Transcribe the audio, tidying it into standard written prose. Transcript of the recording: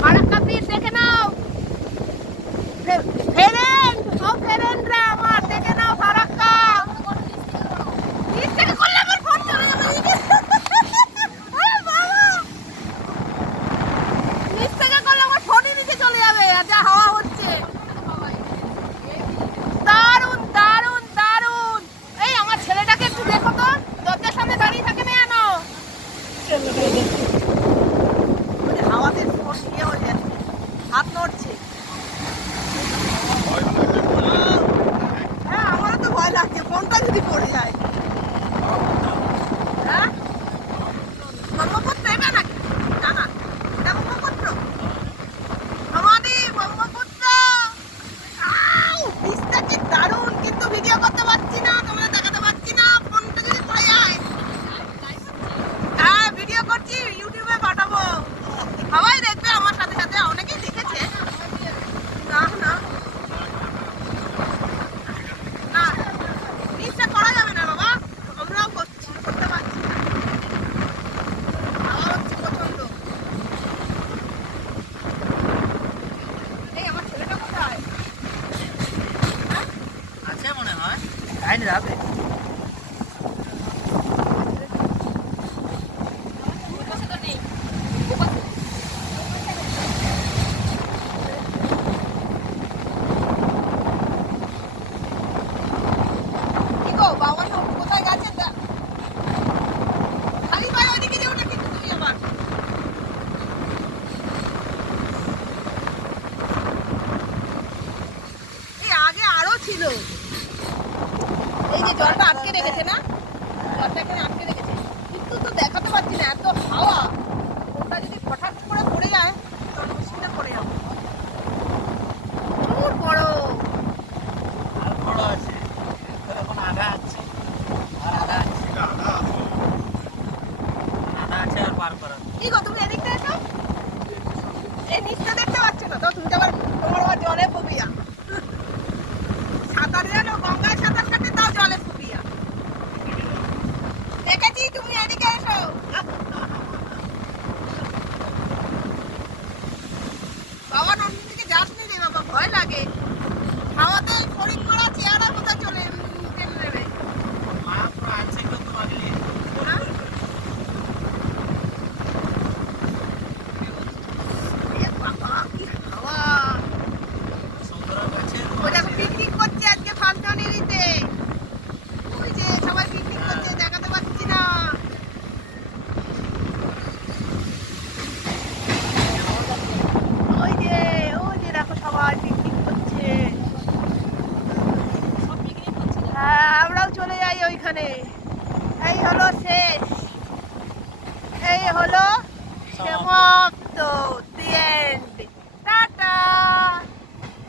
Farakka bridge দেখে নাও। ফেরেন ও ফেরেনরা আমার দেখে নাও ফারাক্কা। ব্রিজ থেকে করলে আমার ফোন চলে যাবে। আরে বাবা, ব্রিজ থেকে করলে আমার ফোনই নিচে চলে যাবে। আর যা হাওয়া হচ্ছে, দারুণ দারুণ দারুণ। এই আমার ছেলেটাকে একটু দেখো তো, দরজার সামনে দাঁড়িয়ে থাকে না জানো। হাওয়াতে ফোন ইয়ে হয়ে যাচ্ছে, হাত নড়ছে। হ্যাঁ আমারও তো ভয় লাগছে, ফোনটা যদি পড়ে যায়। হ্যাঁ ব্রহ্মপুত্র এটা নাকি জানা, এটা ব্রহ্মপুত্র, আমাদের ব্রহ্মপুত্র। বীজটা কি দারুণ, কিন্তু ভিডিও করতে পারছি না, তোমাদের দেখাতে পারছি না, ফোনটা যদি পড়ে যায়। হ্যাঁ ভিডিও করছি, ইউটিউবে পাঠাবো, সবাই দেখবে আমার সাথে সাথে, অনেকেই দেখেছে। না না না, বীজটা করা যাবে না বাবা, আমরাও করছি, করতে পারছি না, হাওয়া হচ্ছে প্রচন্ড। এই আমার ছেলেটা কোথায়? আছে মনে হয়, লাইন যাবে। কি গো বাবা, তো কোথায় গেছেন? খালি পায়ে ওইদিকে যেও না কিন্তু তুমি আবার। এই আগে আরো ছিল, এই যে জলটা আটকে রেখেছে না, জলটা এখানে আটকে রেখেছে, কিন্তু তো দেখাতে পারছি না, এত হাওয়া। ওটা যদি হঠাৎ করে পড়ে যায় তখন মুশকিলে পড়ে যাবো। প্রচুর বড়। আর বড় আছে, এখন আধা আছে, আর আধা আছে, আধা আছে আর পার করা। কি গো তুমি এদিকটা এসো, এই নিচটা দেখতে পাচ্ছ না তো, তুমি তো আবার, তোমার আবার জলে ফোবিয়া। সাঁতার জানো, গঙ্গায় সাঁতার কাটে, তাও জলে ফোবিয়া। দেখেছি, তুমি এদিকে এসো। বাবা নন্দীকে যাসনি রে বাবা, ভয় লাগে, হাওয়াতে ফড়িং করা চেয়ারের মতো চলে টেনে নেবে। মা পুরো আছে তো তোমাকে। হ্যাঁ? এ বাবা কি হাওয়া। সুন্দর আছে। ওই দেখো পিকনিক করছে আজকে ফাল্গুনেরিতে, ওই যে সবাই পিকনিক করছে, দেখাতে পাচ্ছি না। ওই যে দেখো সবাই পিকনিক করছে। হ্যাঁ আমরাও চলে যাই ওইখানে। এই হলো শেষ, এই হলো সমাপ্ত, দি এন্ড।